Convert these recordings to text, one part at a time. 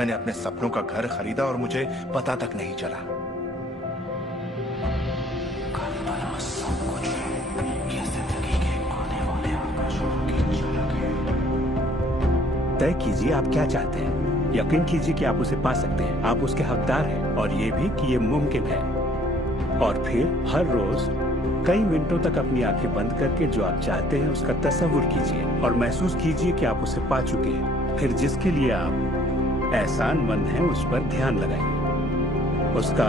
मैंने अपने सपनों का घर खरीदा और मुझे पता तक नहीं चला। कल्पना सब कुछ है, ये जिंदगी के आने वाले आकाशों की झलक है। तय कीजिए आप क्या चाहते हैं। यकीन कीजिए कि आप उसे पा सकते हैं, आप उसके हकदार हैं, और ये भी कि ये मुमकिन है। और फिर हर रोज कई मिनटों तक अपनी आंखें बंद करके जो आप चाहते हैं उसका तस्वुर कीजिए और महसूस कीजिए कि आप उसे पा चुके हैं। फिर जिसके लिए आप एहसानमंद हैं उस पर ध्यान लगाइए, उसका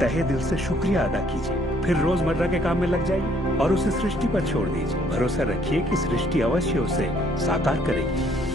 तहे दिल से शुक्रिया अदा कीजिए। फिर रोजमर्रा के काम में लग जाइए और उसे सृष्टि पर छोड़ दीजिए। भरोसा रखिए कि सृष्टि अवश्य उसे साकार करेगी।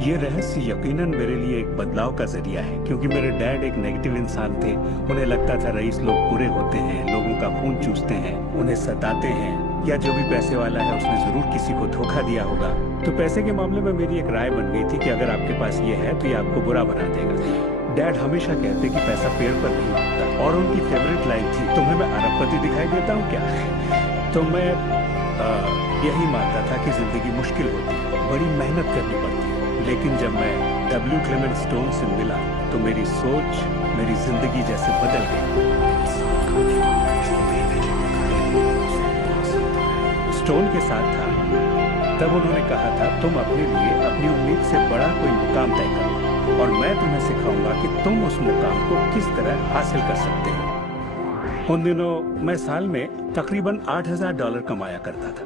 ये रहस्य यकीनन मेरे लिए एक बदलाव का जरिया है, क्योंकि मेरे डैड एक नेगेटिव इंसान थे। उन्हें लगता था रईस लोग बुरे होते हैं, लोगों का खून चूसते हैं, उन्हें सताते हैं, या जो भी पैसे वाला है उसने जरूर किसी को धोखा दिया होगा। तो पैसे के मामले में मेरी एक राय बन गई थी कि अगर आपके पास ये है तो ये आपको बुरा बना देगा। डैड हमेशा कहते कि पैसा पेड़ पर नहीं उगता, और उनकी फेवरेट लाइन थी, तुम्हें मैं अरबपति दिखाई देता हूँ क्या? तो मैं यही मानता था कि जिंदगी मुश्किल होती है, बड़ी मेहनत करनी पड़ती है। लेकिन जब मैं W. क्लेमेंट स्टोन से मिला तो मेरी सोच मेरी जिंदगी जैसे बदल गई। स्टोन के साथ था तब उन्होंने कहा था, तुम अपने लिए अपनी उम्मीद से बड़ा कोई मुकाम तय करो और मैं तुम्हें सिखाऊंगा कि तुम उस मुकाम को किस तरह हासिल कर सकते हो। उन दिनों मैं साल में तकरीबन $8,000 कमाया करता था।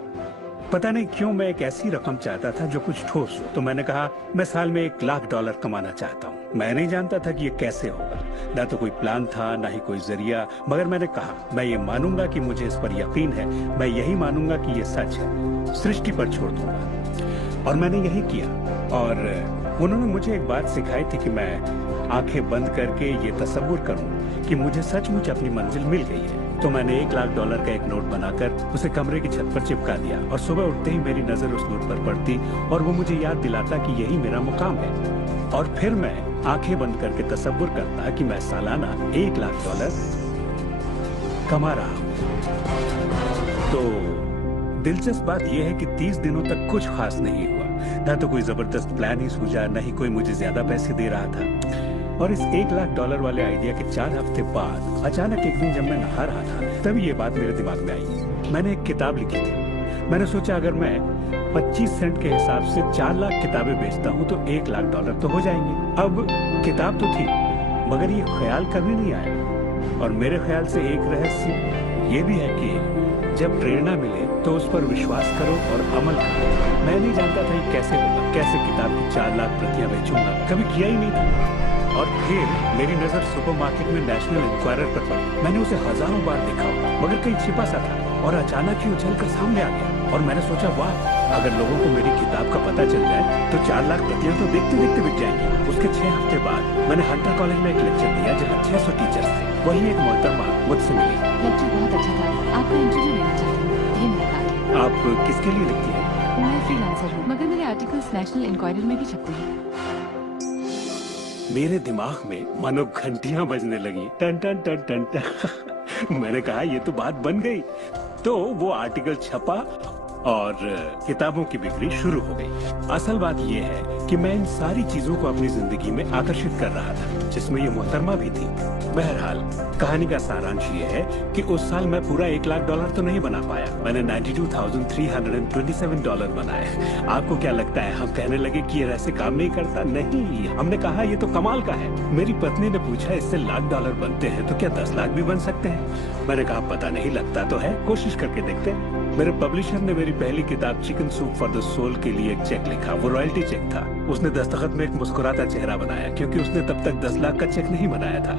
पता नहीं क्यों मैं एक ऐसी रकम चाहता था जो कुछ ठोस हो। तो मैंने कहा मैं साल में $1,00,000 कमाना चाहता हूँ। मैं नहीं जानता था कि ये कैसे होगा, ना तो कोई प्लान था ना ही कोई जरिया, मगर मैंने कहा मैं ये मानूंगा कि मुझे इस पर यकीन है, मैं यही मानूंगा कि ये सच है, सृष्टि पर छोड़ दूंगा। और मैंने यही किया। और उन्होंने मुझे एक बात सिखाई थी कि मैं आंखें बंद करके ये तसव्वुर करूं कि मुझे सचमुच अपनी मंजिल मिल गई है। तो मैंने $1,00,000 का एक नोट बनाकर उसे कमरे की छत पर चिपका दिया और सुबह उठते ही मेरी नजर उस नोट पर पड़ती और वो मुझे याद दिलाता कि यही मेरा मुकाम है। और फिर मैं आंखें बंद करके तसव्वुर करता कि मैं सालाना $1,00,000 कमा रहा हूँ। तो दिलचस्प बात यह है कि 30 दिनों तक कुछ खास नहीं हुआ, ना तो कोई जबरदस्त प्लान ही सूझा, न ही कोई मुझे ज्यादा पैसे दे रहा था। और इस $1,00,000 वाले आइडिया के 4 हफ्ते बाद अचानक एक दिन जब मैं नहा रहा था तभी ये बात मेरे दिमाग में आई। मैंने एक किताब लिखी थी। मैंने सोचा अगर मैं 25 सेंट के हिसाब से 4 लाख किताबें बेचता हूँ तो $1,00,000 तो हो जाएंगे। अब किताब तो थी मगर ये ख्याल कभी नहीं आया। और मेरे ख्याल से एक रहस्य ये भी है कि जब प्रेरणा मिले तो उस पर विश्वास करो और अमल करो। मैं नहीं जानता था ये कैसे होगा, कैसे किताब की 4 लाख प्रतियां बेचूंगा, कभी किया ही नहीं था। और फिर मेरी नजर सुपरमार्केट में नेशनल इंक्वायरर पर पड़ी। मैंने उसे हजारों बार देखा मगर कहीं छिपा सा था और अचानक ही उछल कर सामने आ गया। और मैंने सोचा वाह, अगर लोगों को मेरी किताब का पता चल जाए तो 4 लाख प्रतियां तो देखते देखते बिक जाएंगी। उसके 6 हफ्ते बाद मैंने हंटर कॉलेज में एक लेक्चर दिया जहाँ 600 टीचर्स थे। वही एक मोहतरमा मुझसे मिली। लेक्चर बहुत अच्छा था, आपका इंटरव्यू लेना चाहती हूँ। ये मेरा कार्ड। आप किसके लिए लिखती है? मैं फ्रीलांसर हूँ मगर मेरे आर्टिकल्स नेशनल इंक्वायरर में भी छपते हैं। मेरे दिमाग में मानो घंटियां बजने लगी, टन टन टन टन टन। मैंने कहा ये तो बात बन गई। तो वो आर्टिकल छपा और किताबों की बिक्री शुरू हो गई। असल बात ये है कि मैं इन सारी चीजों को अपनी जिंदगी में आकर्षित कर रहा था, जिसमें ये मोहतरमा भी थी। बहरहाल कहानी का सारांश ये है कि उस साल मैं पूरा $1,00,000 तो नहीं बना पाया। मैंने $92,327 बनाए। आपको क्या लगता है हम कहने लगे कि ये ऐसे काम नहीं करता? नहीं, हमने कहा ये तो कमाल का है। मेरी पत्नी ने पूछा इससे $1,00,000 बनते हैं तो क्या 10 लाख भी बन सकते हैं? मैंने कहा पता नहीं, लगता तो है, कोशिश करके देखते हैं। मेरे पब्लिशर ने मेरी पहली किताब chicken soup for the soul के लिए एक चेक लिखा। वो रॉयल्टी चेक था। उसने दस्तखत में एक मुस्कुराता चेहरा बनाया क्योंकि उसने तब तक 10 लाख का चेक नहीं बनाया था।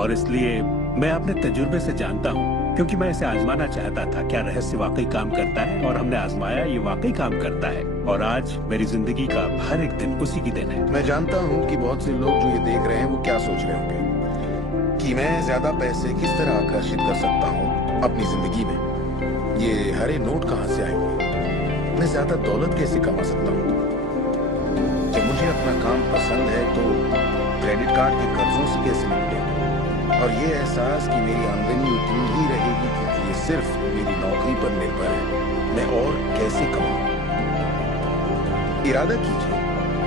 और इसलिए मैं अपने तजुर्बे से जानता हूँ, क्योंकि मैं इसे आजमाना चाहता था क्या रहस्य वाकई काम करता है, और हमने आजमाया, ये वाकई काम करता है। और आज मेरी जिंदगी का हर एक दिन उसी की दिन है। मैं जानता हूँ कि बहुत से लोग जो ये देख रहे हैं वो क्या सोच रहे होंगे कि मैं ज्यादा पैसे किस तरह आकर्षित कर सकता हूँ अपनी जिंदगी में। ये हरे नोट कहाँ से आएंगे? मैं ज्यादा दौलत कैसे कमा सकता हूँ? जब मुझे अपना काम पसंद है तो क्रेडिट कार्ड के कर्जों से कैसे निपटेंगे? और ये एहसास कि मेरी आमदनी उतनी ही रहेगी क्योंकि ये सिर्फ मेरी नौकरी पर निर्भर है। मैं और कैसे कमाऊं? इरादा कीजिए,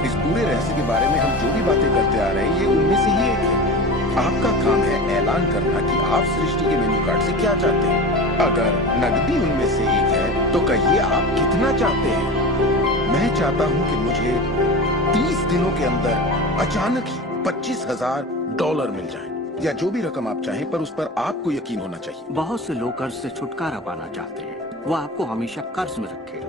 इस पूरे रहस्य के बारे में हम जो भी बातें करते आ रहे हैं, ये उनमें से ही एक है। आपका काम है ऐलान करना कि आप सृष्टि के मेन्यू कार्ड से क्या चाहते हैं। अगर नकदी उनमें से एक है, तो कहिए आप कितना चाहते हैं। मैं चाहता हूं कि मुझे 30 दिनों के अंदर अचानक ही $25,000 मिल जाए, या जो भी रकम आप चाहें, पर उस पर आपको यकीन होना चाहिए। बहुत से लोग कर्ज से छुटकारा पाना चाहते हैं, वो आपको हमेशा कर्ज में रखेगा।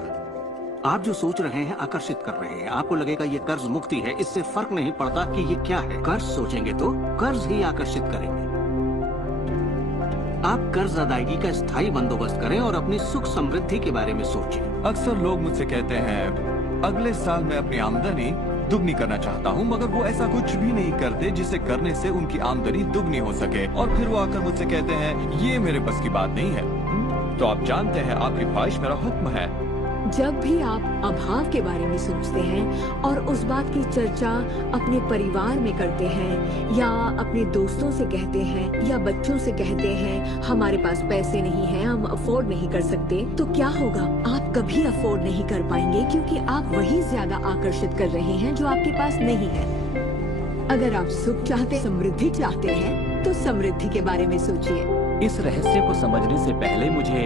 आप जो सोच रहे हैं आकर्षित कर रहे हैं, आपको लगेगा ये कर्ज मुक्ति है, इससे फर्क नहीं पड़ता कि ये क्या है। कर्ज सोचेंगे तो कर्ज ही आकर्षित करेंगे। आप कर्ज अदायगी का स्थायी बंदोबस्त करें और अपनी सुख समृद्धि के बारे में सोचें। अक्सर लोग मुझसे कहते हैं अगले साल मैं अपनी आमदनी दुगनी करना चाहता हूँ, मगर वो ऐसा कुछ भी नहीं करते जिसे करने से उनकी आमदनी दुगनी हो सके, और फिर वो आकर मुझसे कहते हैं ये मेरे बस की बात नहीं है। तो आप जानते हैं आपकी ख्वाहिश मेरा हुक्म है। जब भी आप अभाव के बारे में सोचते हैं और उस बात की चर्चा अपने परिवार में करते हैं, या अपने दोस्तों से कहते हैं, या बच्चों से कहते हैं हमारे पास पैसे नहीं हैं, हम अफोर्ड नहीं कर सकते, तो क्या होगा? आप कभी अफोर्ड नहीं कर पाएंगे, क्योंकि आप वही ज्यादा आकर्षित कर रहे हैं जो आपके पास नहीं है। अगर आप सुख चाहते, समृद्धि चाहते हैं, तो समृद्धि के बारे में सोचिए। इस रहस्य को समझने से पहले मुझे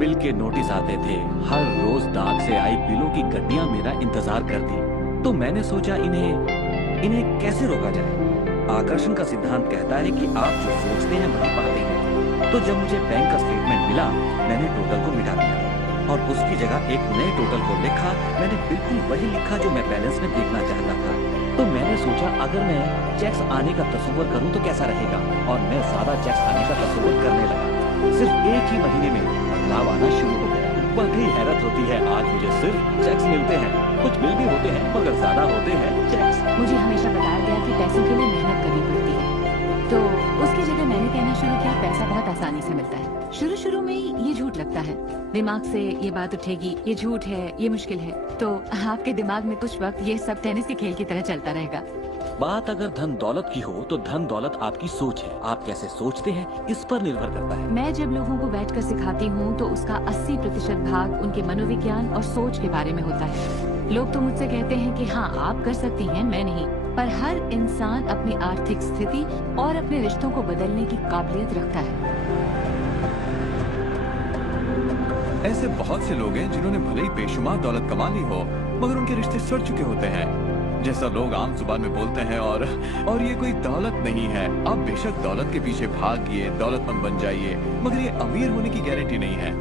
बिल के नोटिस आते थे। हर रोज डाक से आई बिलों की गड्डियां मेरा इंतजार करती, तो मैंने सोचा इन्हें कैसे रोका जाए। आकर्षण का सिद्धांत कहता है कि आप जो सोचते हैं वही पाते हैं। तो जब मुझे बैंक का स्टेटमेंट मिला, मैंने टोटल को मिटा दिया और उसकी जगह एक नए टोटल को लिखा। मैंने बिल्कुल वही लिखा जो मैं बैलेंस में देखना चाहता था। तो मैंने सोचा अगर मैं चेक्स आने का तस्वीर करूं तो कैसा रहेगा, और मैं ज्यादा चेक्स आने का तस्वीर करने लगा। सिर्फ एक ही महीने में बदलाव आना शुरू हो गया। बड़ी हैरत होती है, आज मुझे सिर्फ चेक्स मिलते हैं। कुछ बिल भी होते हैं मगर ज्यादा होते हैं चेक्स। मुझे हमेशा बताया गया कि पैसों के लिए मेहनत करनी पड़ती है, तो उसकी जगह मैंने कहना शुरू किया पैसा बहुत आसानी से मिलता है। शुरू में ये झूठ लगता है, दिमाग से ये बात उठेगी ये झूठ है, ये मुश्किल है, तो आपके दिमाग में कुछ वक्त ये सब टेनिस के खेल की तरह चलता रहेगा। बात अगर धन दौलत की हो तो धन दौलत आपकी सोच है। आप कैसे सोचते हैं इस पर निर्भर करता है। मैं जब लोगों को बैठकर सिखाती हूँ तो उसका 80% भाग उनके मनोविज्ञान और सोच के बारे में होता है। लोग तो मुझसे कहते हैं कि हाँ आप कर सकती हैं, मैं नहीं, पर हर इंसान अपनी आर्थिक स्थिति और अपने रिश्तों को बदलने की काबिलियत रखता है। ऐसे बहुत से लोग हैं जिन्होंने भले ही बेशुमार दौलत कमा ली हो, मगर उनके रिश्ते सड़ चुके होते हैं, जैसा लोग आम जुबान में बोलते हैं। और ये कोई दौलत नहीं है। आप बेशक दौलत के पीछे भागिए, दौलतमंद बन जाइए, मगर ये अमीर होने की गारंटी नहीं है।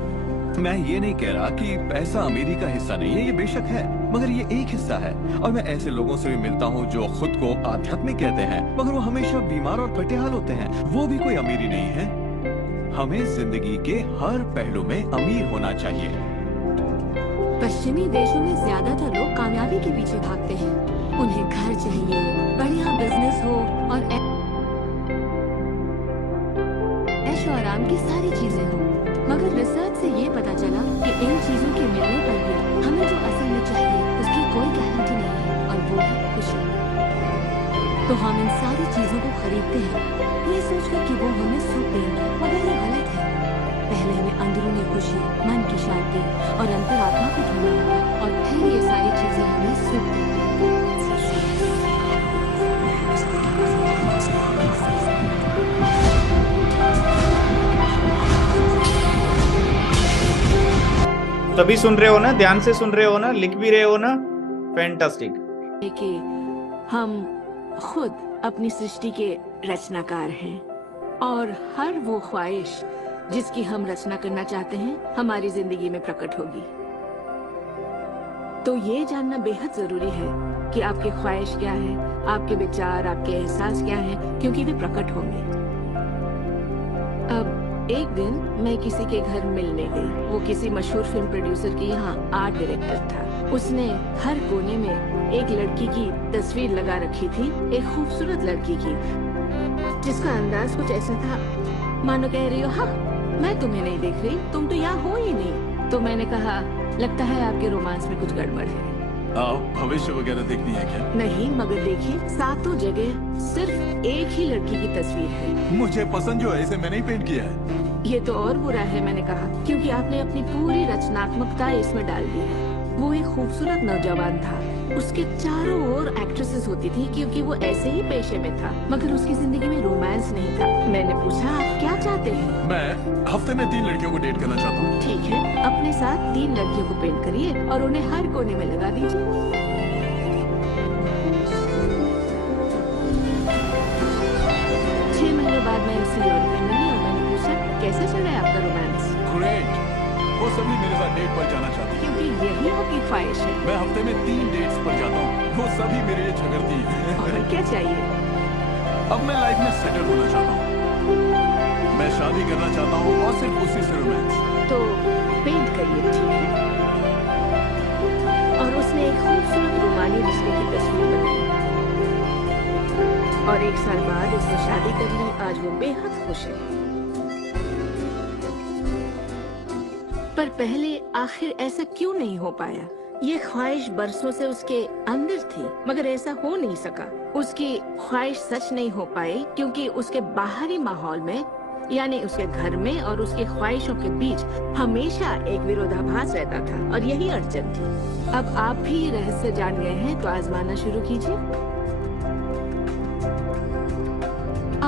मैं ये नहीं कह रहा कि पैसा अमीरी का हिस्सा नहीं है, ये बेशक है, मगर ये एक हिस्सा है। और मैं ऐसे लोगों से भी मिलता हूँ जो खुद को आध्यात्मिक कहते हैं, मगर वो हमेशा बीमार और फटेहाल होते हैं। वो भी कोई अमीरी नहीं है। हमें जिंदगी के हर पहलू में अमीर होना चाहिए। पश्चिमी देशों में ज्यादातर लोग कामयाबी के पीछे भागते हैं। उन्हें घर चाहिए, बढ़िया बिजनेस हो और ऐशो आराम की सारी चीजें हो। मगर रिसर्च से ये पता चला कि इन चीजों के मिलने पर भी हमें जो असल में चाहिए उसकी कोई गारंटी नहीं है, और वो है खुशी। तो हम इन सारी चीजों को खरीदते हैं ये सोचकर कि वो हमें सुख देंगे, मगर ये गलत है। पहले हमें अंदरूनी खुशी, मन की शांति और अंतरात्मा को ढूंढना होगा, और फिर ये सारी चीजें हमें सुख देंगी। सभी सुन रहे हो ना, ध्यान से सुन रहे हो ना, लिख भी रहे हो ना? फैंटास्टिक। कि हम खुद अपनी सृष्टि के रचनाकार हैं, और हर वो ख्वाहिश जिसकी हम रचना करना चाहते हैं हमारी जिंदगी में प्रकट होगी। तो ये जानना बेहद जरूरी है कि आपकी ख्वाहिश क्या है, आपके विचार, आपके एहसास क्या हैं, क्योंकि वे प्रकट होंगे। अब एक दिन मैं किसी के घर मिलने गई। वो किसी मशहूर फिल्म प्रोड्यूसर के यहाँ आर्ट डायरेक्टर था। उसने हर कोने में एक लड़की की तस्वीर लगा रखी थी, एक खूबसूरत लड़की की, जिसका अंदाज कुछ ऐसा था मानो कह रही हो हाँ मैं तुम्हें नहीं देख रही, तुम तो यहाँ हो ही नहीं। तो मैंने कहा लगता है आपके रोमांस में कुछ गड़बड़ है। भविष्य वगैरह देखनी है क्या? नहीं, मगर देखिए, सातों जगह सिर्फ एक ही लड़की की तस्वीर है। मुझे पसंद जो है इसे मैंने ही पेंट किया है। ये तो और बुरा है, मैंने कहा, क्योंकि आपने अपनी पूरी रचनात्मकता इसमें डाल दी है। वो एक खूबसूरत नौजवान था, उसके चारों ओर एक्ट्रेसेस होती थी क्योंकि वो ऐसे ही पेशे में था, मगर उसकी जिंदगी में रोमांस नहीं था। मैंने पूछा, आप क्या चाहते हैं? मैं हफ्ते में 3 लड़कियों को डेट करना चाहता हूँ। ठीक है, अपने साथ 3 लड़कियों को पेंट करिए और उन्हें हर कोने में लगा दीजिए। 6 महीने बाद मैं उससे यूरोप में मिली और मैंने पूछा, कैसे चल रहा है आपका रोमांस? ग्रेट। वो सभी मेरे साथ डेट पर जाना चाहती हैं। क्योंकि यही आपकी ख्वाहिश है। मैं हफ्ते में 3 डेट्स पर जाता हूँ। वो सभी मेरे लिए झगड़ती हैं। और क्या चाहिए? अब मैं लाइफ में सेटल होना चाहता हूँ। मैं शादी करना चाहता हूँ और सिर्फ उसी से रोमांस। तो पेंट करिए, ठीक है? और उसने एक खूबसूरत रोमानी रिश्ते की तस्वीर बनाई और 1 साल बाद उसने शादी कर ली। आज वो बेहद खुश है। पर पहले आखिर ऐसा क्यों नहीं हो पाया? ये ख्वाहिश बरसों से उसके अंदर थी, मगर ऐसा हो नहीं सका। उसकी ख्वाहिश सच नहीं हो पाई क्योंकि उसके बाहरी माहौल में, यानी उसके घर में और उसकी ख्वाहिशों के बीच हमेशा एक विरोधाभास रहता था और यही अड़चन थी। अब आप भी ये रहस्य जान गए हैं, तो आजमाना शुरू कीजिए।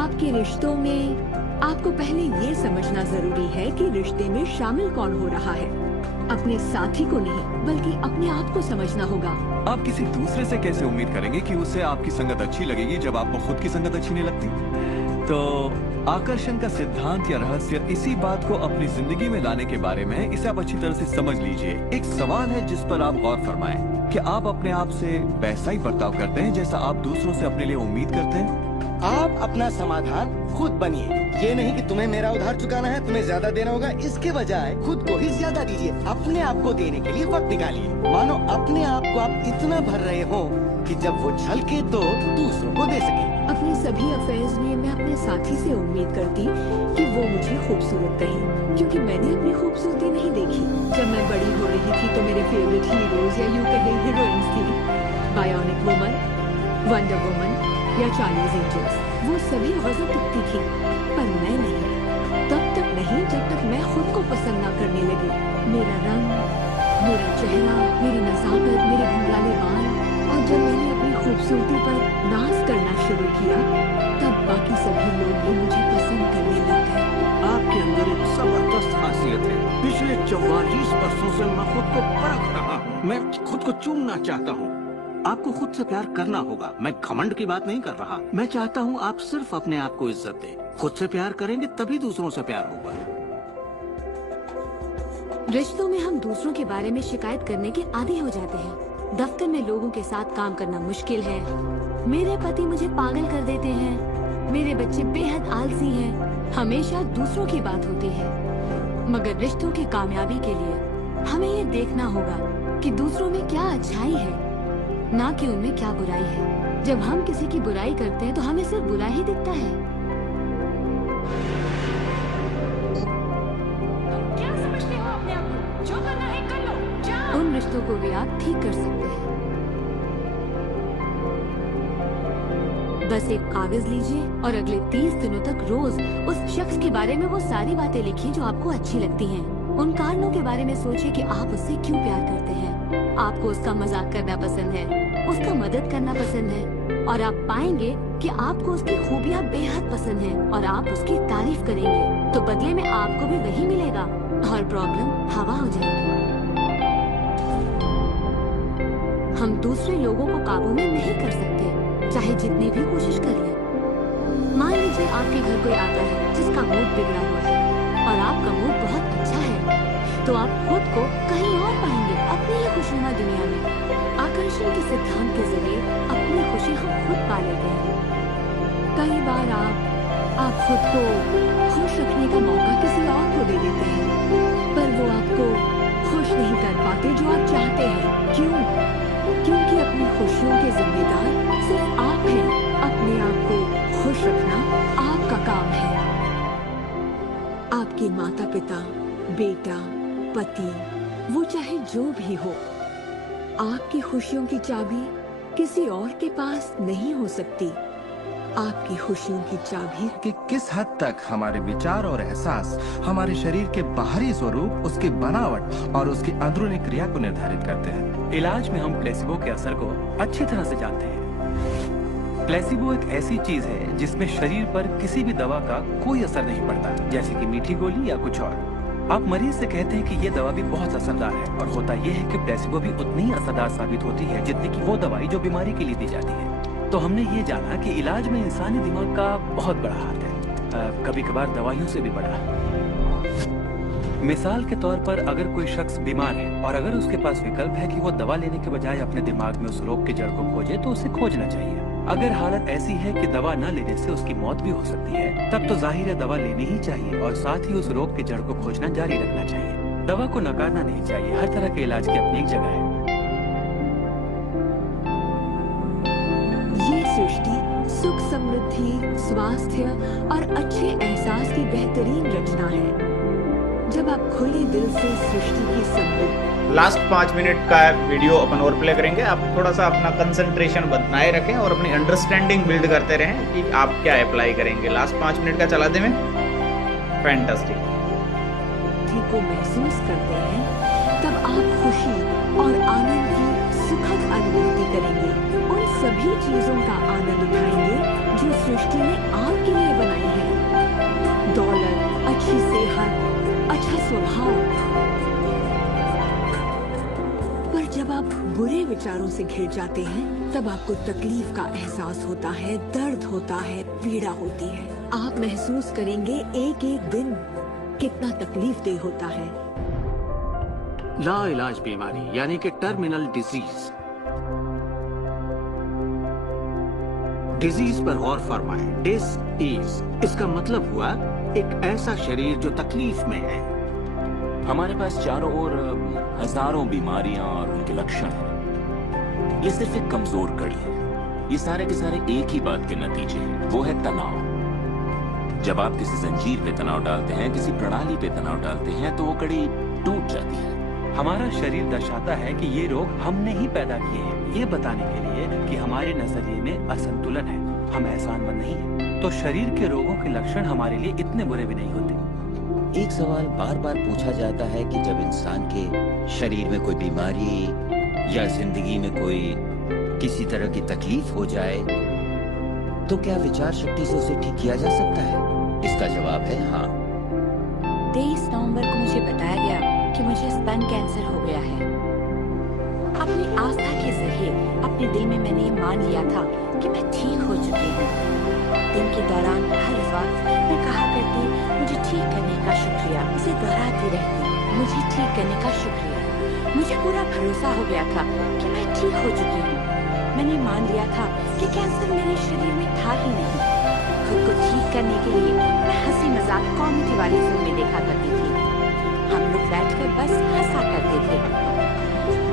आपके रिश्तों में आपको पहले ये समझना जरूरी है कि रिश्ते में शामिल कौन हो रहा है। अपने साथी को नहीं, बल्कि अपने आप को समझना होगा। आप किसी दूसरे से कैसे उम्मीद करेंगे कि उसे आपकी संगत अच्छी लगेगी जब आपको खुद की संगत अच्छी नहीं लगती? तो आकर्षण का सिद्धांत या रहस्य इसी बात को अपनी जिंदगी में लाने के बारे में है। इसे आप अच्छी तरह से समझ लीजिए। एक सवाल है जिस पर आप गौर फरमाएं कि आप अपने आप से वैसा ही बर्ताव करते हैं जैसा आप दूसरों से अपने लिए उम्मीद करते हैं। आप अपना समाधान खुद बनिए। ये नहीं कि तुम्हें मेरा उधार चुकाना है, तुम्हें ज्यादा देना होगा, इसके बजाय खुद को ही ज्यादा दीजिए। अपने आप को देने के लिए वक्त निकालिए। मानो अपने आप को आप इतना भर रहे हो कि जब वो छलके तो दूसरों को दे सके। अपने सभी अफेयर्स में मैं अपने साथी से उम्मीद करती कि वो मुझे खूबसूरत कहे, क्योंकि मैंने अपनी खूबसूरती नहीं देखी। जब मैं बड़ी हो रही थी तो मेरे फेवरेट हीरोज या यूं कहे हीरोइंस थी बायोनिक वुमन, वंडर वुमन या चार्लीज एंजल्स। वो सभी गजब दिखती थी, पर मैं नहीं। तब तक नहीं जब तक मैं खुद को पसंद न करने लगी। मेरा रंग, मेरा चेहरा, मेरी नजाकत, मेरे घुंघराले बाल, और जब मैंने अपनी खूबसूरती पर नाज करना शुरू किया, तब बाकी सभी लोग भी मुझे पसंद करने लग गए। आपके अंदर एक जबरदस्त खासियत है। पिछले 44 वर्षों से मैं खुद को परख रहा हूँ। मैं खुद को चूमना चाहता हूँ। आपको खुद से प्यार करना होगा। मैं घमंड की बात नहीं कर रहा। मैं चाहता हूँ आप सिर्फ अपने आप को इज्जत दें। खुद से प्यार करेंगे तभी दूसरों से प्यार होगा। रिश्तों में हम दूसरों के बारे में शिकायत करने के आदी हो जाते हैं। दफ्तर में लोगों के साथ काम करना मुश्किल है। मेरे पति मुझे पागल कर देते हैं। मेरे बच्चे बेहद आलसी हैं। हमेशा दूसरों की बात होती है। मगर रिश्तों की कामयाबी के लिए हमें ये देखना होगा कि दूसरों में क्या अच्छाई है, ना कि उनमें क्या बुराई है। जब हम किसी की बुराई करते हैं तो हमें सिर्फ बुरा ही दिखता है। तुम क्या समझते हो अपने आप को? जो करना है कर लो, जाओ। उन रिश्तों को भी आप ठीक कर सकते हैं। बस एक कागज लीजिए और अगले 30 दिनों तक रोज उस शख्स के बारे में वो सारी बातें लिखिए जो आपको अच्छी लगती हैं। उन कारणों के बारे में सोचिए कि आप उससे क्यों प्यार करते हैं। आपको उसका मजाक करना पसंद है, उसका मदद करना पसंद है, और आप पाएंगे कि आपको उसकी खूबियाँ बेहद पसंद हैं और आप उसकी तारीफ करेंगे, तो बदले में आपको भी वही मिलेगा और प्रॉब्लम हवा हो जाएगी। हम दूसरे लोगों को काबू में नहीं कर सकते, चाहे जितनी भी कोशिश कर लें। मान लीजिए आपके घर कोई आता है जिसका मूड बिगड़ा हुआ है और आपका मूड बहुत अच्छा है, तो आप खुद को कहीं और पाएंगे, अपनी ही खुशनुमा दुनिया में। आकर्षण के सिद्धांत के जरिए अपनी खुशी हम खुद पा लेते हैं। कई बार आप खुद को खुश रखने का मौका किसी और को दे देते हैं, पर वो आपको खुश नहीं कर पाते जो आप चाहते हैं। क्यों? क्योंकि अपनी खुशियों के जिम्मेदार सिर्फ आप हैं। अपने आप को खुश रखना आपका काम है। आपके माता पिता, बेटा, पति, वो चाहे जो भी हो, आपकी खुशियों की चाबी किसी और के पास नहीं हो सकती। आपकी खुशियों की चाबी कि किस हद तक हमारे विचार और एहसास हमारे शरीर के बाहरी स्वरूप, उसकी बनावट और उसकी अंदरूनी क्रिया को निर्धारित करते हैं। इलाज में हम प्लेसिबो के असर को अच्छी तरह से जानते हैं। प्लेसिबो एक ऐसी चीज है जिसमें शरीर पर किसी भी दवा का कोई असर नहीं पड़ता, जैसे कि मीठी गोली या कुछ और। आप मरीज से कहते हैं कि ये दवा भी बहुत असरदार है, और होता यह है कि प्लेसिबो भी उतनी ही असरदार साबित होती है जितनी कि वो दवाई जो बीमारी के लिए दी जाती है। तो हमने ये जाना कि इलाज में इंसानी दिमाग का बहुत बड़ा हाथ है, कभी कभार दवाइयों से भी बड़ा। मिसाल के तौर पर अगर कोई शख्स बीमार है और अगर उसके पास विकल्प है कि वो दवा लेने के बजाय अपने दिमाग में उस रोग की जड़ को खोजे, तो उसे खोजना चाहिए। अगर हालत ऐसी है कि दवा न लेने से उसकी मौत भी हो सकती है, तब तो जाहिर है दवा लेनी ही चाहिए और साथ ही उस रोग की जड़ को खोजना जारी रखना चाहिए। दवा को नकारना नहीं चाहिए। हर तरह के इलाज की अपनी एक जगह है। ये सृष्टि सुख, समृद्धि, स्वास्थ्य और अच्छे एहसास की बेहतरीन रचना है। जब आप खुले दिल से सृष्टि की समृद्धि। लास्ट 5 मिनट का वीडियो अपन और प्ले करेंगे। आप थोड़ा सा अपना कंसंट्रेशन बनाए रखें और अपनी अंडरस्टैंडिंग बिल्ड करते रहें कि आप क्या अप्लाई करेंगे। लास्ट 5 मिनट का चला दे में फैंटास्टिक को महसूस करते हैं, तब आप खुशी और आनंद की सुखद अनुभूति करेंगे। उन सभी चीजों का आनंद उठाएंगे जो सृष्टि ने आपके लिए बनाई है। दौलत, अच्छी सेहत, अच्छा स्वभाव। पर जब आप बुरे विचारों से घिर जाते हैं, तब आपको तकलीफ का एहसास होता है, दर्द होता है, पीड़ा होती है। आप महसूस करेंगे एक एक दिन कितना तकलीफदेह होता है। लाइलाज बीमारी यानी कि टर्मिनल डिजीज। डिजीज पर गौर फरमाएं। डिस-ईज इसका मतलब हुआ एक ऐसा शरीर जो तकलीफ में है। हमारे पास चारों ओर हजारों बीमारियां और उनके लक्षण हैं। ये सिर्फ एक कमजोर कड़ी है। ये सारे के सारे एक ही बात के नतीजे हैं, वो है तनाव। जब आप किसी जंजीर पे तनाव डालते हैं, किसी प्रणाली पे तनाव डालते हैं, तो वो कड़ी टूट जाती है। हमारा शरीर दर्शाता है कि ये रोग हमने ही पैदा किए हैं, ये बताने के लिए कि हमारे नजरिए में असंतुलन है, हम एहसानमंद नहीं हैं। तो शरीर के रोगों के लक्षण हमारे लिए इतने बुरे भी नहीं होते। एक सवाल बार बार पूछा जाता है कि जब इंसान के शरीर में कोई बीमारी या जिंदगी में कोई किसी तरह की तकलीफ हो जाए, तो क्या विचार शक्ति से उसे ठीक किया जा सकता है? इसका जवाब है हाँ। 23 नवंबर को मुझे बताया गया कि मुझे स्तन कैंसर हो गया है। अपनी आस्था के जरिए अपने दिल में मैंने ये मान लिया था कि मैं ठीक हो चुकी हूँ। दिन के दौरान हर वक्त मैं कहा करती, मुझे ठीक करने का शुक्रिया। इसे दोहराती रहती, मुझे ठीक करने का शुक्रिया। मुझे पूरा भरोसा हो गया था कि मैं ठीक हो चुकी हूँ। मैंने मान लिया था कि कैंसर मेरे शरीर में था ही नहीं। खुद को ठीक करने के लिए मैं हंसी मजाक कौमी दिवाली फिल्में देखा करती थी। हम लोग बैठकर बस हंसा करते थे।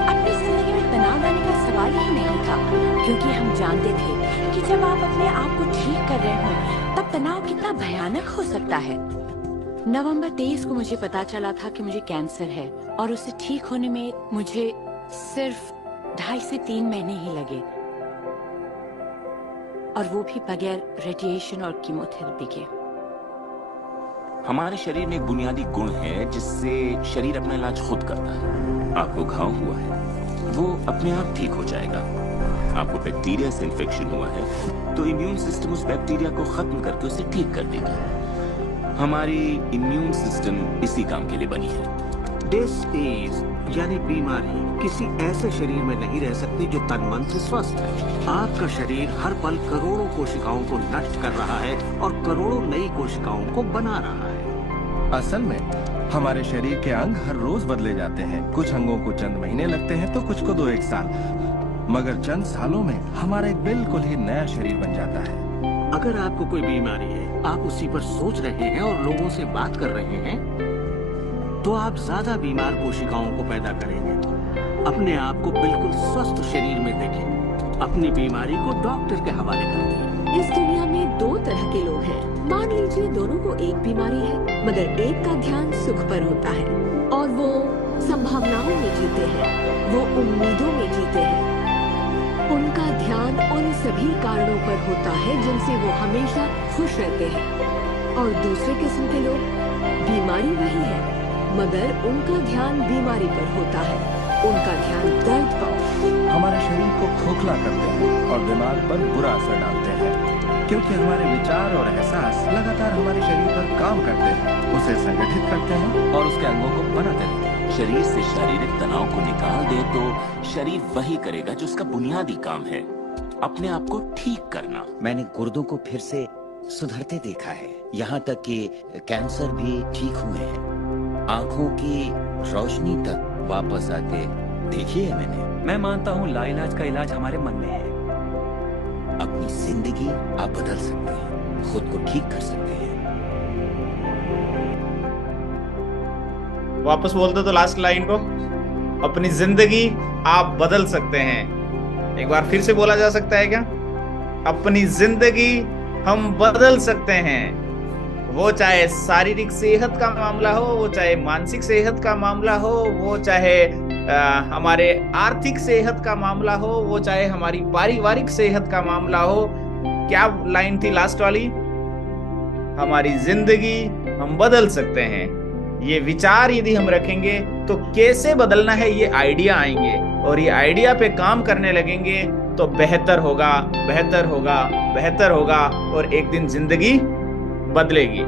अपनी जिंदगी में तनाव लाने का सवाल ही नहीं था, क्योंकि हम जानते थे कि जब आप अपने आप को ठीक कर रहे हो, तब तनाव कितना भयानक हो सकता है। नवंबर 23 को मुझे पता चला था कि मुझे कैंसर है, और उसे ठीक होने में मुझे सिर्फ 2.5 से 3 महीने ही लगे, और वो भी बगैर रेडिएशन और कीमोथेरेपी के। हमारे शरीर में एक बुनियादी गुण है जिससे शरीर अपना इलाज खुद करता है। आपको घाव हुआ है, वो अपने आप ठीक हो जाएगा। आपको बैक्टीरिया से इन्फेक्शन हुआ है, तो इम्यून सिस्टम उस बैक्टीरिया को खत्म करके उसे ठीक कर देगा। हमारी इम्यून सिस्टम इसी काम के लिए बनी है। डिस-ईज यानी बीमारी किसी ऐसे शरीर में नहीं रह सकती जो तन मन से स्वस्थ है। आपका शरीर हर पल करोड़ों कोशिकाओं को नष्ट कर रहा है और करोड़ों नई कोशिकाओं को बना रहा है। असल में हमारे शरीर के अंग हर रोज बदले जाते हैं। कुछ अंगों को चंद महीने लगते हैं तो कुछ को 2-1 साल, मगर चंद सालों में हमारा एक बिल्कुल ही नया शरीर बन जाता है। अगर आपको कोई बीमारी है, आप उसी पर सोच रहे हैं और लोगों से बात कर रहे हैं, तो आप ज्यादा बीमार कोशिकाओं को पैदा करेंगे। अपने आप को बिल्कुल स्वस्थ शरीर में देखें। अपनी बीमारी को डॉक्टर के हवाले कर दें। इस दुनिया में दो तरह के लोग हैं। मान लीजिए दोनों को एक बीमारी है, मगर एक का ध्यान सुख पर होता है और वो संभावनाओं में जीते हैं, वो उम्मीदों में जीते हैं। उनका ध्यान उन सभी कारणों पर होता है जिनसे वो हमेशा खुश रहते हैं। और दूसरे किस्म के लोग, बीमारी वही है मगर उनका ध्यान बीमारी पर होता है, उनका ध्यान दर्द पर। हमारे शरीर को खोखला करते हैं और दिमाग पर बुरा असर डालते हैं, क्योंकि हमारे विचार और एहसास लगातार हमारे शरीर पर काम करते हैं, उसे संगठित करते हैं और उसके अंगों को बनाते रहते हैं। शरीर से शारीरिक तनाव को निकाल दे तो शरीर वही करेगा जो उसका बुनियादी काम है, अपने आप को ठीक करना। मैंने गुर्दों को फिर से सुधरते देखा है, यहाँ तक कि कैंसर भी ठीक हुए हैं। आंखों की रोशनी तक वापस आते देखी है मैंने। मैं मानता हूँ लाइलाज का इलाज हमारे मन में है। अपनी जिंदगी आप बदल सकते हैं, खुद को ठीक कर सकते हैं। वापस बोल दो तो लास्ट लाइन को, अपनी जिंदगी आप बदल सकते हैं। एक बार फिर से बोला जा सकता है क्या? अपनी जिंदगी हम बदल सकते हैं। वो चाहे शारीरिक सेहत का मामला हो, वो चाहे मानसिक सेहत का मामला हो, वो चाहे हमारे आर्थिक सेहत का मामला हो, वो चाहे हमारी पारिवारिक सेहत का मामला हो। क्या लाइन थी लास्ट वाली? हमारी जिंदगी हम बदल सकते हैं। ये विचार यदि हम रखेंगे तो कैसे बदलना है ये आइडिया आएंगे, और ये आइडिया पे काम करने लगेंगे तो बेहतर होगा, बेहतर होगा, बेहतर होगा, और एक दिन जिंदगी बदलेगी।